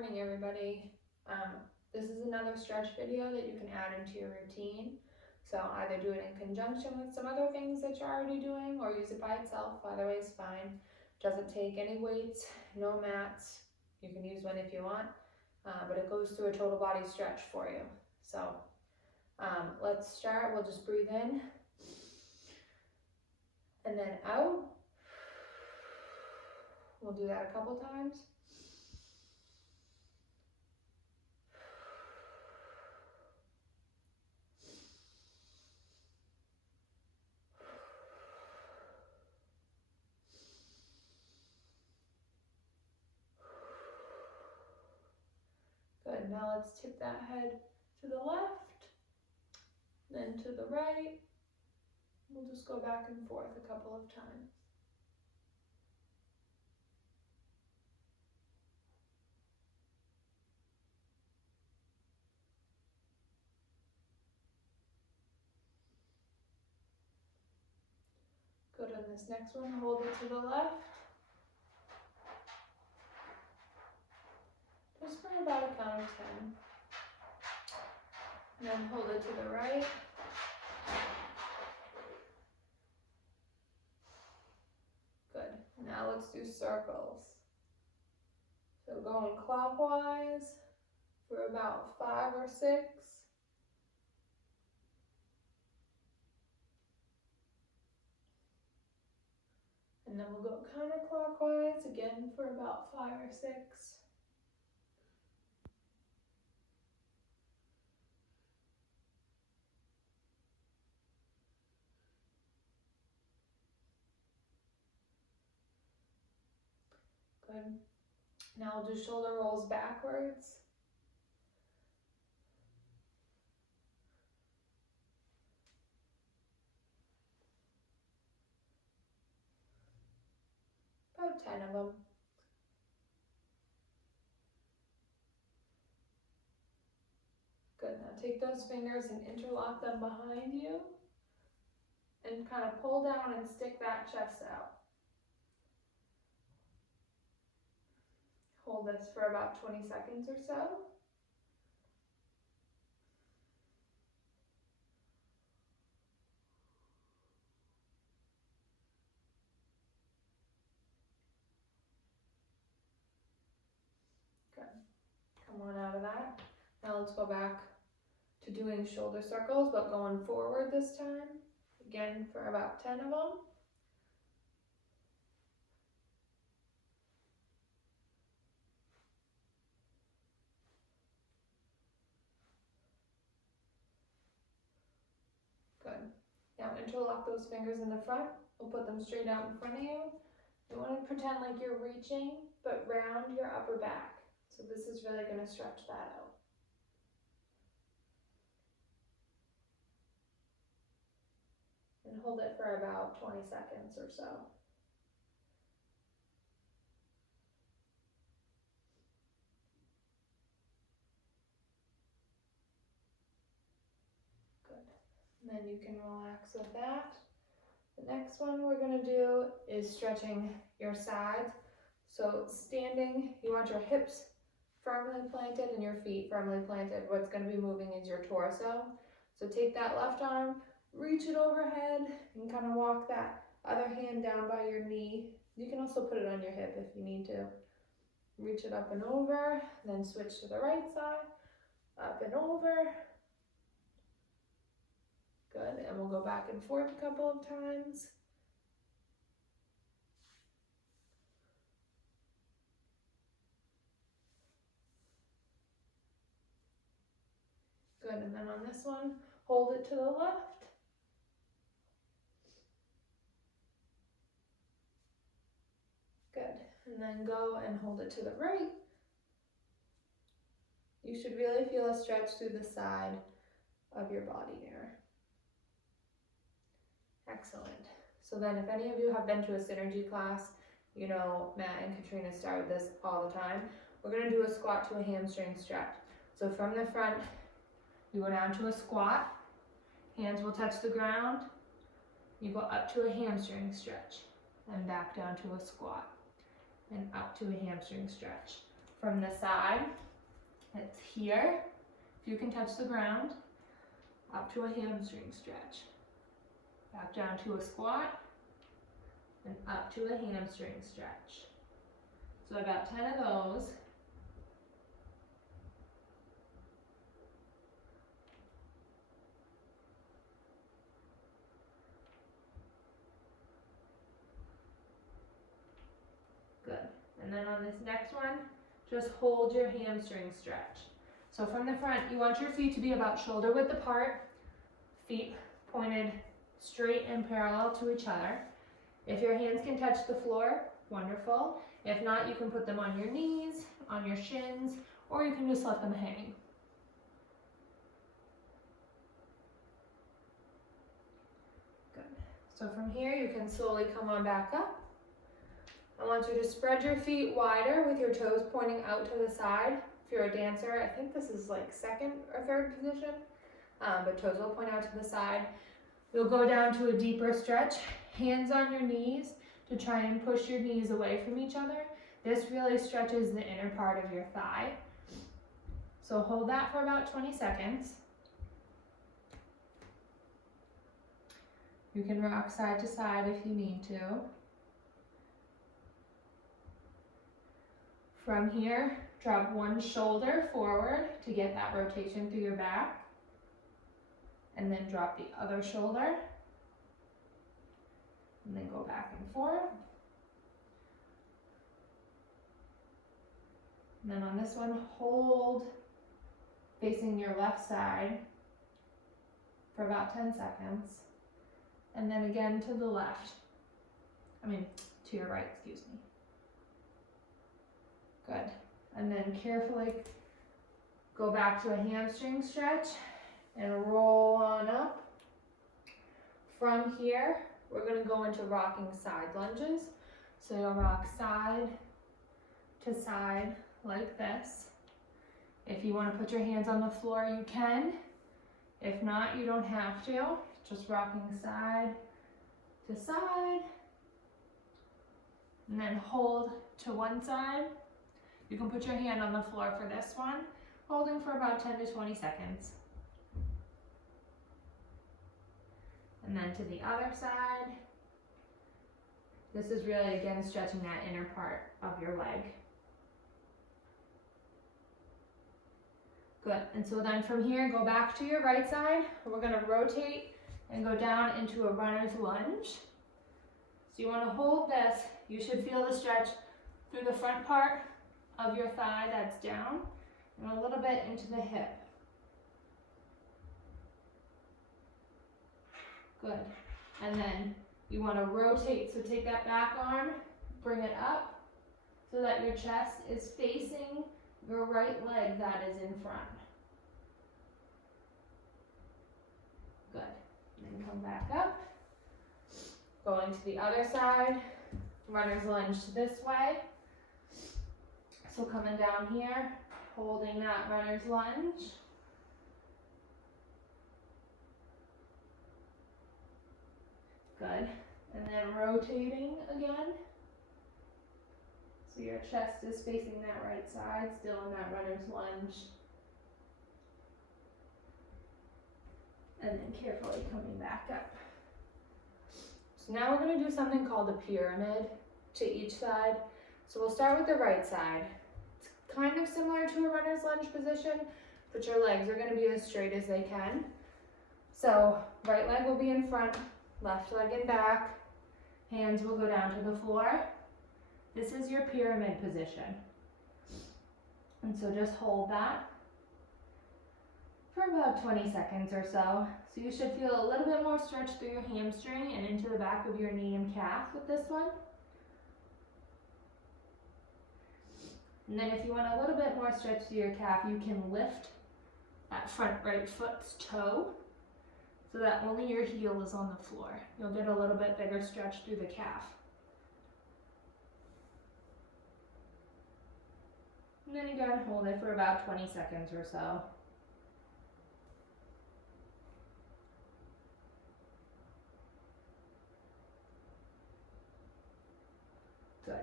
morning, everybody. This is another stretch video that you can add into your routine. So either do it in conjunction with some other things that you're already doing or use it by itself. Either way is fine. Doesn't take any weights, no mats. You can use one if you want, but it goes through a total body stretch for you. So let's start. We'll just breathe in and then out. We'll do that a couple times. Good, now let's tip that head to the left, then to the right. We'll just go back and forth a couple of times. Good, on this next one, hold it to the left. Just for about a count of 10. And then hold it to the right. Good, now let's do circles. So going clockwise for about 5 or 6. And then we'll go counterclockwise again for about 5 or 6. Good. Now we'll do shoulder rolls backwards. About 10 of them. Good, now take those fingers and interlock them behind you and kind of pull down and stick that chest out. Hold this for about 20 seconds or so. Good. Come on out of that. Now let's go back to doing shoulder circles, but going forward this time. Again, for about 10 of them. Good. Now interlock those fingers in the front. We'll put them straight out in front of you. You want to pretend like you're reaching, but round your upper back. So this is really going to stretch that out. And hold it for about 20 seconds or so. Good. And then you can relax with that. The next one we're going to do is stretching your sides. So standing, you want your hips firmly planted and your feet firmly planted. What's going to be moving is your torso. So take that left arm, reach it overhead, and kind of walk that other hand down by your knee. You can also put it on your hip if you need to. Reach it up and over, then switch to the right side, up and over. Good, and we'll go back and forth a couple of times. Good, and then on this one, hold it to the left. Good, and then go and hold it to the right. You should really feel a stretch through the side of your body there. Excellent. So then if any of you have been to a synergy class, you know Matt and Katrina start this all the time. We're going to do a squat to a hamstring stretch. So from the front, you go down to a squat, hands will touch the ground, you go up to a hamstring stretch, and back down to a squat, and up to a hamstring stretch. from the side. It's here, if you can touch the ground, up to a hamstring stretch. Back down to a squat, and up to a hamstring stretch. So about 10 of those. Good. And then on this next one, just hold your hamstring stretch. So from the front, you want your feet to be about shoulder width apart, feet pointed straight and parallel to each other. If your hands can touch the floor, wonderful. If not, you can put them on your knees, on your shins, or you can just let them hang. Good. So from here, you can slowly come on back up. I want you to spread your feet wider with your toes pointing out to the side. If you're a dancer, I think this is like second or third position, but toes will point out to the side. You'll go down to a deeper stretch, hands on your knees to try and push your knees away from each other. This really stretches the inner part of your thigh. So hold that for about 20 seconds. You can rock side to side if you need to. From here, drop one shoulder forward to get that rotation through your back. And then drop the other shoulder. And then go back and forth. And then on this one, hold facing your left side for about 10 seconds. And then again to the left. To your right, excuse me. Good. And then carefully go back to a hamstring stretch and roll on up. From here, we're going to go into rocking side lunges. So you'll rock side to side like this. If you want to put your hands on the floor, you can. If not, you don't have to. Just rocking side to side. And then hold to one side. You can put your hand on the floor for this one, holding for about 10 to 20 seconds. And then to the other side. This is really, again, stretching that inner part of your leg. Good. And so then from here, go back to your right side. We're going to rotate and go down into a runner's lunge. So you want to hold this. You should feel the stretch through the front part of your thigh that's down and a little bit into the hip. Good. And then you want to rotate, so take that back arm, bring it up so that your chest is facing your right leg that is in front. Good. And then come back up. Going to the other side, runner's lunge this way. So coming down here, holding that runner's lunge. Good. And then rotating again. So your chest is facing that right side, still in that runner's lunge. And then carefully coming back up. So now we're going to do something called a pyramid to each side. So we'll start with the right side. It's kind of similar to a runner's lunge position, but your legs are going to be as straight as they can. So right leg will be in front, left leg in back, hands will go down to the floor. This is your pyramid position. And so just hold that for about 20 seconds or so. So you should feel a little bit more stretch through your hamstring and into the back of your knee and calf with this one. And then if you want a little bit more stretch through your calf, you can lift that front right foot's toe so that only your heel is on the floor. You'll get a little bit bigger stretch through the calf. And then again, hold it for about 20 seconds or so. Good.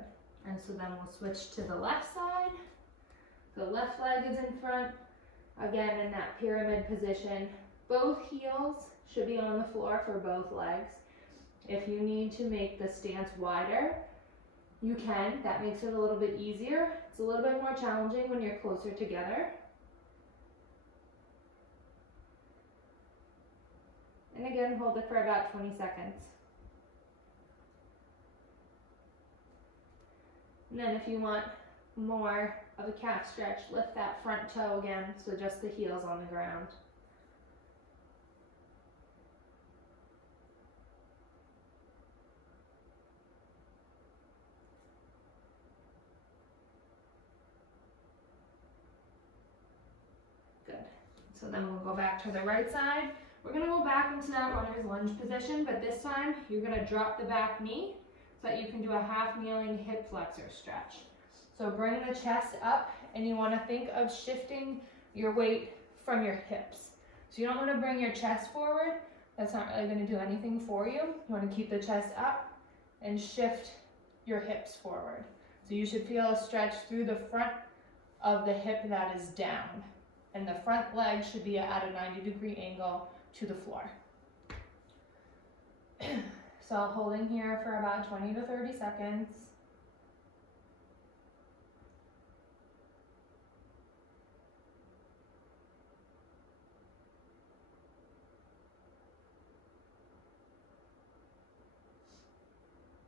And so then we'll switch to the left side. The left leg is in front, again in that pyramid position. Both heels should be on the floor for both legs. If you need to make the stance wider, you can. That makes it a little bit easier. It's a little bit more challenging when you're closer together. And again, hold it for about 20 seconds. And then if you want more of a calf stretch, lift that front toe again, so just the heels on the ground. Good. So then we'll go back to the right side. We're gonna go back into that runner's lunge position, but this time you're gonna drop the back knee so that you can do a half kneeling hip flexor stretch. So bring the chest up, and you wanna think of shifting your weight from your hips. So you don't wanna bring your chest forward. That's not really gonna do anything for you. You wanna keep the chest up and shift your hips forward. So you should feel a stretch through the front of the hip that is down. And the front leg should be at a 90-degree angle to the floor. So holding here for about 20 to 30 seconds.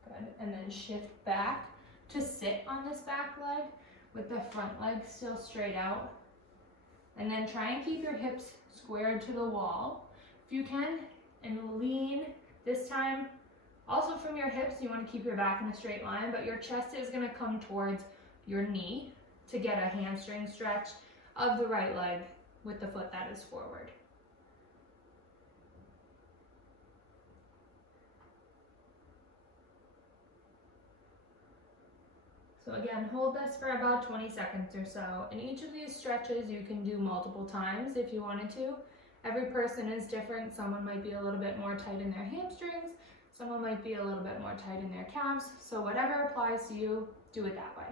Good, and then shift back to sit on this back leg with the front leg still straight out. And then try and keep your hips squared to the wall if you can, and lean this time. Also from your hips, you want to keep your back in a straight line, but your chest is going to come towards your knee to get a hamstring stretch of the right leg with the foot that is forward. So again, hold this for about 20 seconds or so. And each of these stretches you can do multiple times if you wanted to. Every person is different. Someone might be a little bit more tight in their hamstrings. Someone might be a little bit more tight in their calves. So whatever applies to you, do it that way.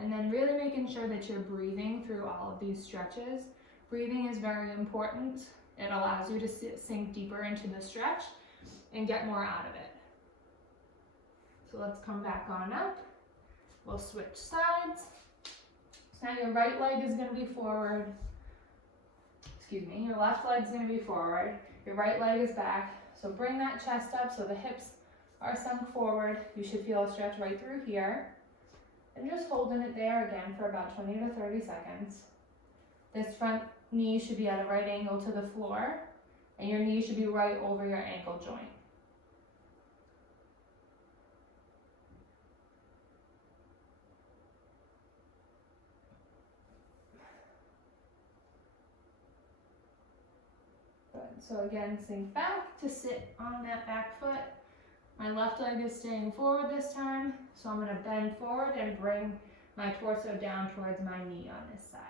And then really making sure that you're breathing through all of these stretches. Breathing is very important. It allows you to sink deeper into the stretch and get more out of it. So let's come back on up. We'll switch sides. So now your right leg is going to be forward. Excuse me, your left leg is going to be forward. Your right leg is back. So bring that chest up so the hips are sunk forward. You should feel a stretch right through here. And just holding it there again for about 20 to 30 seconds. This front knee should be at a right angle to the floor, and your knee should be right over your ankle joint. So again, sink back to sit on that back foot. My left leg is staying forward this time, so I'm going to bend forward and bring my torso down towards my knee on this side.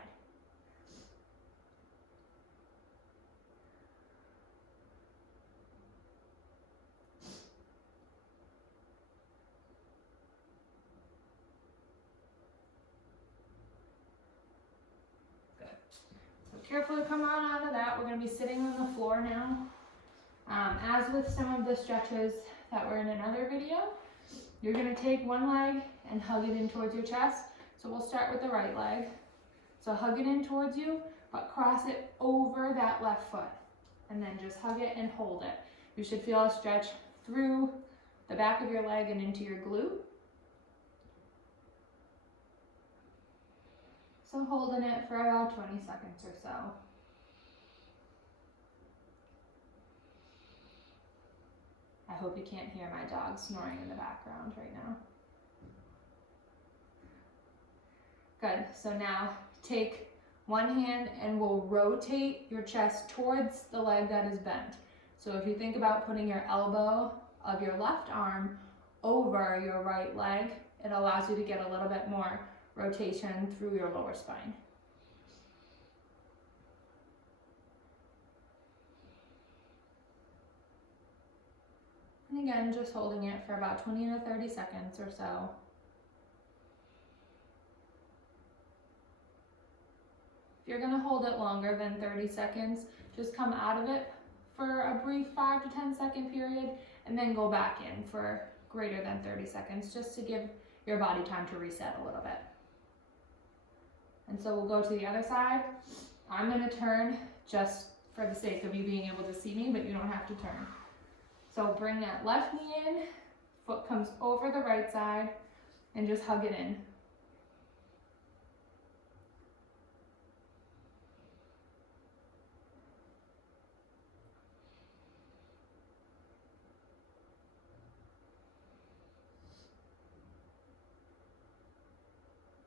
Carefully come on out of that. We're going to be sitting on the floor now. As with some of the stretches that were in another video, you're going to take one leg and hug it in towards your chest. So we'll start with the right leg. So hug it in towards you, but cross it over that left foot. And then just hug it and hold it. You should feel a stretch through the back of your leg and into your glute. So holding it for about 20 seconds or so. I hope you can't hear my dog snoring in the background right now. Good, so now take one hand and we'll rotate your chest towards the leg that is bent. So if you think about putting your elbow of your left arm over your right leg, it allows you to get a little bit more rotation through your lower spine. And again, just holding it for about 20 to 30 seconds or so. If you're gonna hold it longer than 30 seconds, just come out of it for a brief 5 to 10 second period and then go back in for greater than 30 seconds just to give your body time to reset a little bit. And so we'll go to the other side. I'm gonna turn just for the sake of you being able to see me, but you don't have to turn. So bring that left knee in, foot comes over the right side, and just hug it in.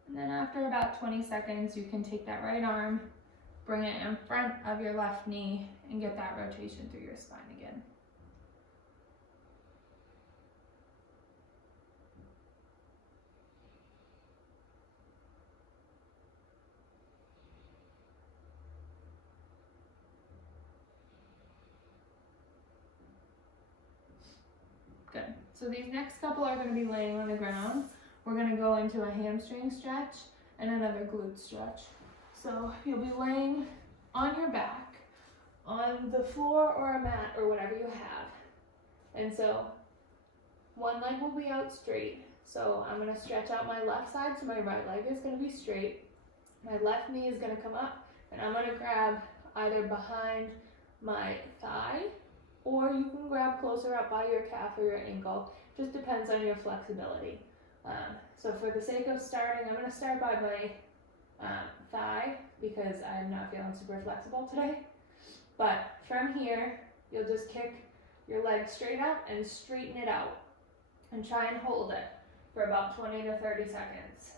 And then after about 20 seconds, you can take that right arm, bring it in front of your left knee, and get that rotation through your spine again. Good. So these next couple are going to be laying on the ground. We're going to go into a hamstring stretch and another glute stretch. So you'll be laying on your back, on the floor or a mat or whatever you have. And so one leg will be out straight. So I'm going to stretch out my left side, so my right leg is going to be straight. My left knee is going to come up, and I'm going to grab either behind my thigh, or you can grab closer up by your calf or your ankle. Just depends on your flexibility. So for the sake of starting, I'm going to start by my thigh because I'm not feeling super flexible today. But from here, you'll just kick your leg straight up and straighten it out. And try and hold it for about 20 to 30 seconds.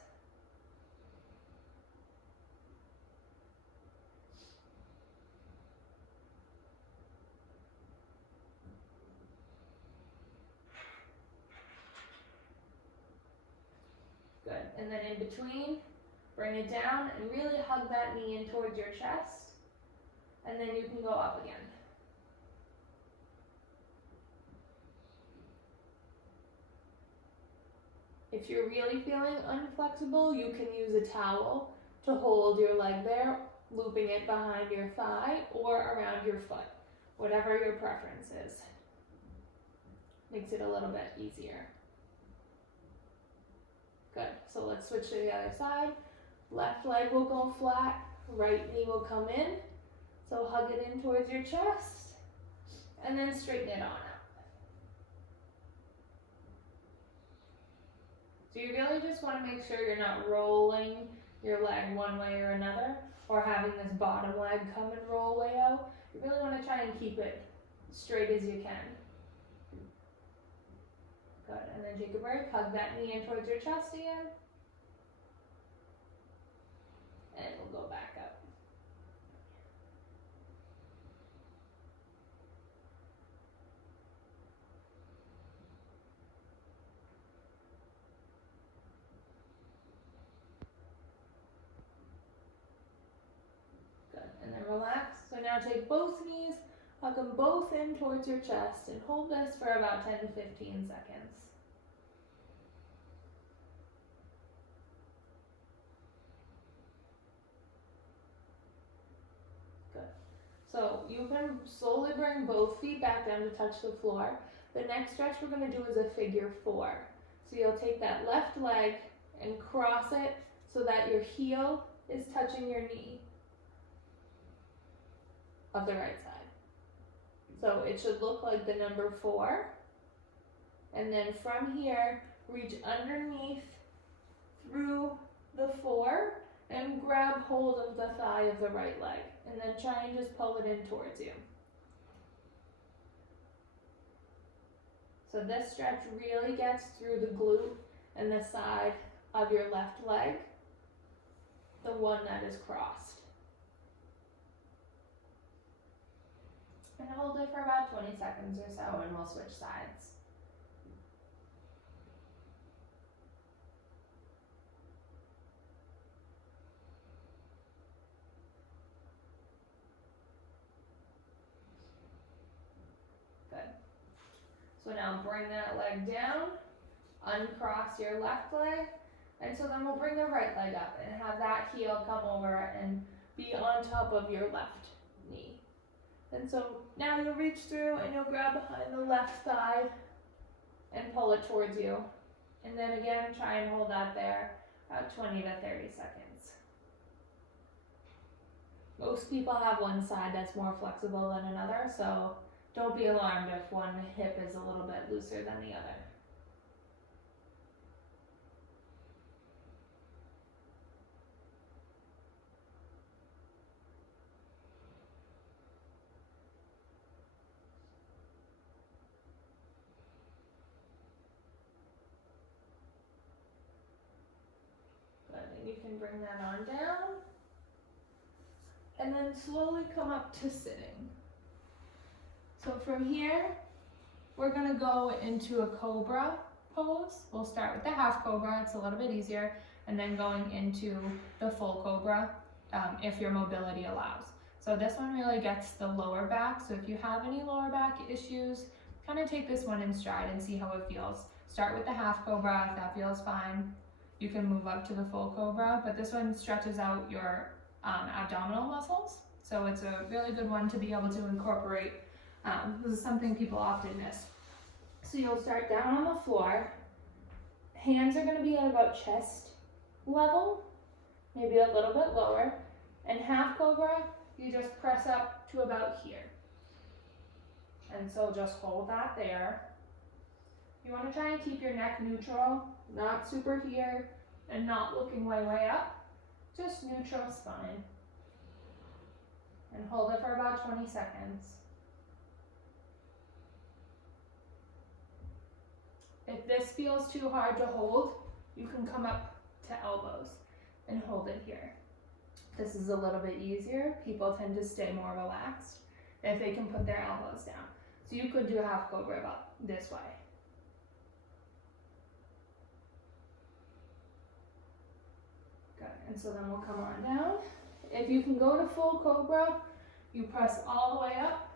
Good. And then in between, bring it down and really hug that knee in towards your chest. And then you can go up again. If you're really feeling unflexible, you can use a towel to hold your leg there, looping it behind your thigh or around your foot, whatever your preference is. Makes it a little bit easier. Good, so let's switch to the other side. Left leg will go flat, right knee will come in. So hug it in towards your chest, and then straighten it on out. So you really just want to make sure you're not rolling your leg one way or another, or having this bottom leg come and roll way out. You really want to try and keep it straight as you can. Good, and then take a break, hug that knee in towards your chest again. And we'll go back up. And then relax. So now take both knees, hug them both in towards your chest, and hold this for about 10 to 15 seconds. Good. So you can slowly bring both feet back down to touch the floor. The next stretch we're going to do is a figure 4. So you'll take that left leg and cross it so that your heel is touching your knee of the right side. So it should look like the number 4. And then from here, reach underneath through the 4 and grab hold of the thigh of the right leg. And then try and just pull it in towards you. So this stretch really gets through the glute and the side of your left leg, the one that is crossed. And hold it for about 20 seconds or so, and we'll switch sides. Good. So now bring that leg down, uncross your left leg, and so then we'll bring the right leg up and have that heel come over and be on top of your left knee. And so now you'll reach through and you'll grab behind the left thigh and pull it towards you. And then again, try and hold that there about 20 to 30 seconds. Most people have one side that's more flexible than another, so don't be alarmed if one hip is a little bit looser than the other. Good, and you can bring that on down. And then slowly come up to sitting. So from here, we're gonna go into a cobra pose. We'll start with the half cobra, it's a little bit easier, and then going into the full cobra if your mobility allows. So this one really gets the lower back, so if you have any lower back issues, kind of take this one in stride and see how it feels. Start with the half cobra, if that feels fine, you can move up to the full cobra, but this one stretches out your abdominal muscles, so it's a really good one to be able to incorporate. This is something people often miss. So you'll start down on the floor. Hands are going to be at about chest level, maybe a little bit lower. And half cobra, you just press up to about here. And so just hold that there. You want to try and keep your neck neutral, not super here and not looking way up. Just neutral spine. And hold it for about 20 seconds. If this feels too hard to hold, you can come up to elbows and hold it here. This is a little bit easier. People tend to stay more relaxed if they can put their elbows down. So you could do a half cobra about this way. Good, and so then we'll come on down. If you can go to full cobra, you press all the way up.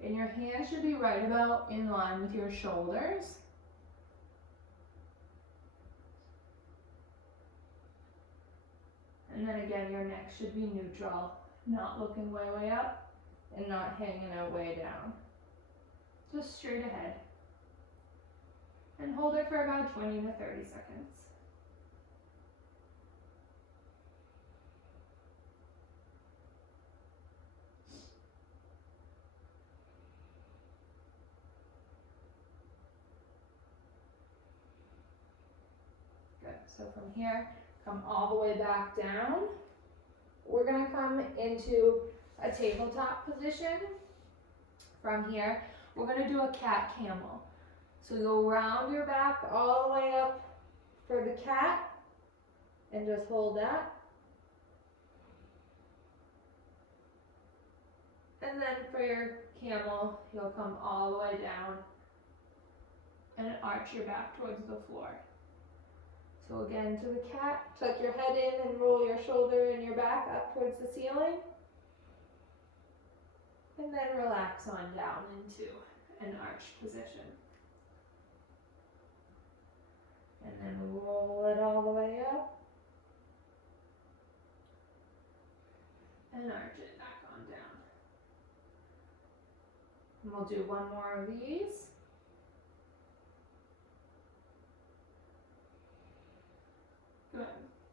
And your hands should be right about in line with your shoulders. And then again, your neck should be neutral, not looking way up and not hanging out way down. Just straight ahead. And hold it for about 20 to 30 seconds. So from here, come all the way back down. We're gonna come into a tabletop position. From here, we're gonna do a cat camel. So go round your back all the way up for the cat and just hold that. And then for your camel, you'll come all the way down and arch your back towards the floor. So again, to the cat, tuck your head in and roll your shoulder and your back up towards the ceiling. And then relax on down into an arched position. And then roll it all the way up. And arch it back on down. And we'll do one more of these. Good.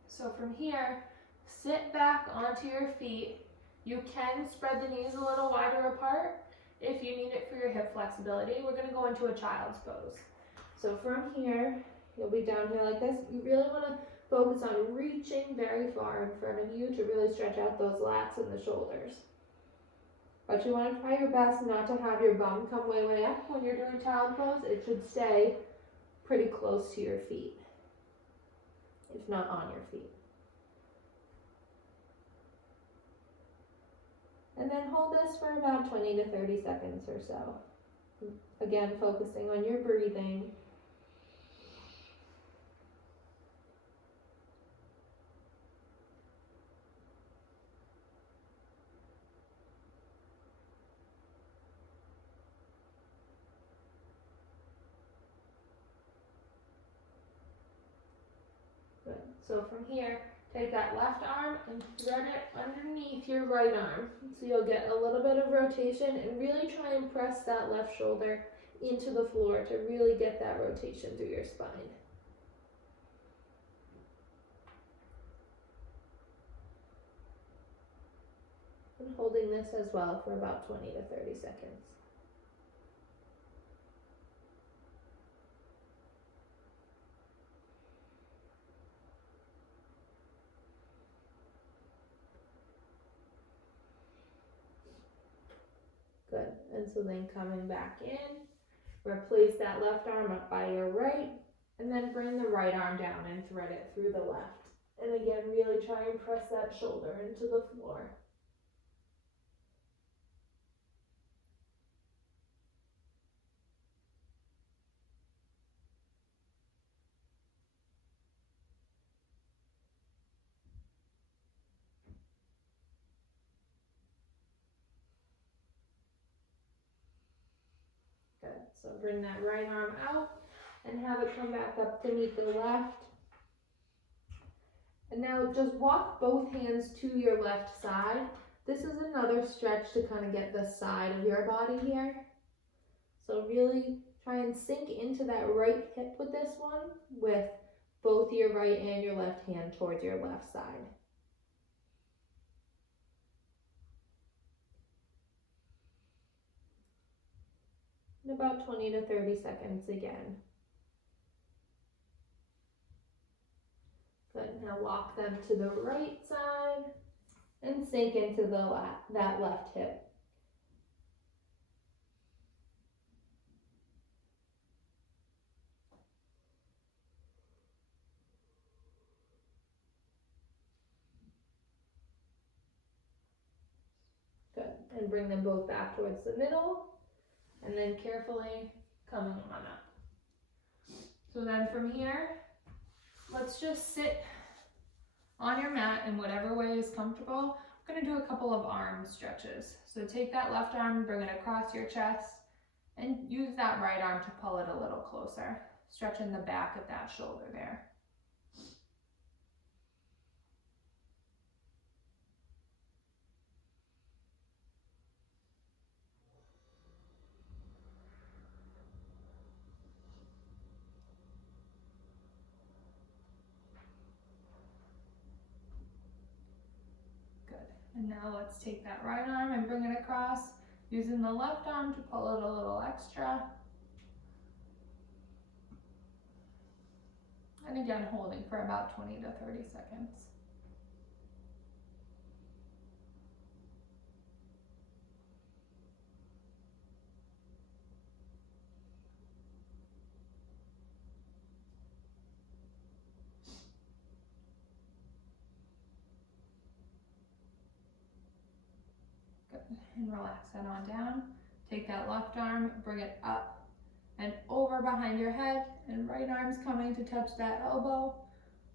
So from here, sit back onto your feet. You can spread the knees a little wider apart if you need it for your hip flexibility. We're going to go into a child's pose. So from here, you'll be down here like this. You really want to focus on reaching very far in front of you to really stretch out those lats and the shoulders. But you want to try your best not to have your bum come way up when you're doing child pose. It should stay pretty close to your feet, if not on your feet. And then hold this for about 20 to 30 seconds or so. Again, focusing on your breathing. Good. So from here, Take that left arm and thread it underneath your right arm. So you'll get a little bit of rotation, and really try and press that left shoulder into the floor to really get that rotation through your spine. And holding this as well for about 20 to 30 seconds. Good, and so then coming back in, replace that left arm up by your right, and then bring the right arm down and thread it through the left. And again, really try and press that shoulder into the floor. Good, so bring that right arm out and have it come back up to meet the left. And now just walk both hands to your left side. This is another stretch to kind of get the side of your body here. So really try and sink into that right hip with this one, with both your right and your left hand towards your left side. And about 20 to 30 seconds again. Good, now walk them to the right side and sink into that left hip. Good, and bring them both back towards the middle, and then carefully coming on up. So then from here, let's just sit on your mat in whatever way is comfortable. We're gonna do a couple of arm stretches. So take that left arm, bring it across your chest, and use that right arm to pull it a little closer, stretching the back of that shoulder there. And now let's take that right arm and bring it across, using the left arm to pull it a little extra. And again, holding for about 20 to 30 seconds. And relax that on down. Take that left arm, bring it up and over behind your head, and right arm's coming to touch that elbow,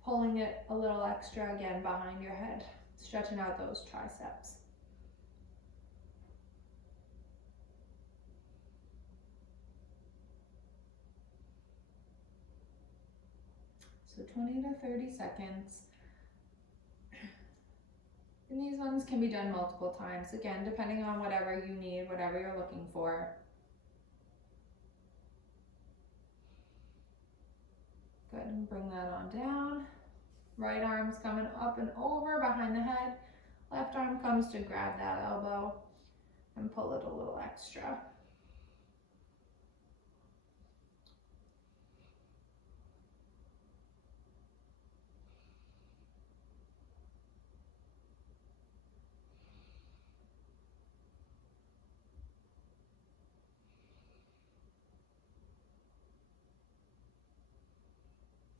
pulling it a little extra again behind your head, stretching out those triceps. So 20 to 30 seconds. And these ones can be done multiple times, again, depending on whatever you need, whatever you're looking for. Good, and bring that on down. Right arm's coming up and over behind the head. Left arm comes to grab that elbow and pull it a little extra.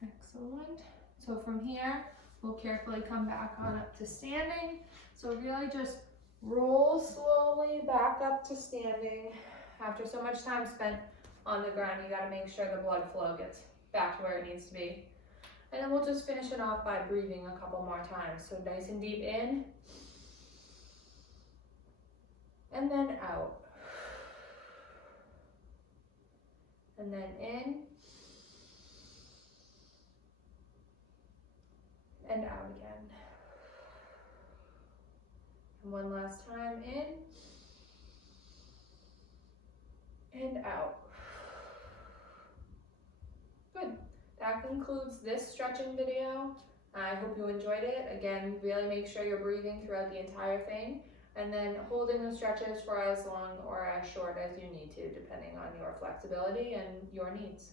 Excellent. So from here, we'll carefully come back on up to standing. So really just roll slowly back up to standing. After so much time spent on the ground, you gotta make sure the blood flow gets back to where it needs to be. And then we'll just finish it off by breathing a couple more times. So nice and deep in, and then out. And then in, and out again. And one last time, in and out. Good. That concludes this stretching video. I hope you enjoyed it. Again, really make sure you're breathing throughout the entire thing, and then holding the stretches for as long or as short as you need to, depending on your flexibility and your needs.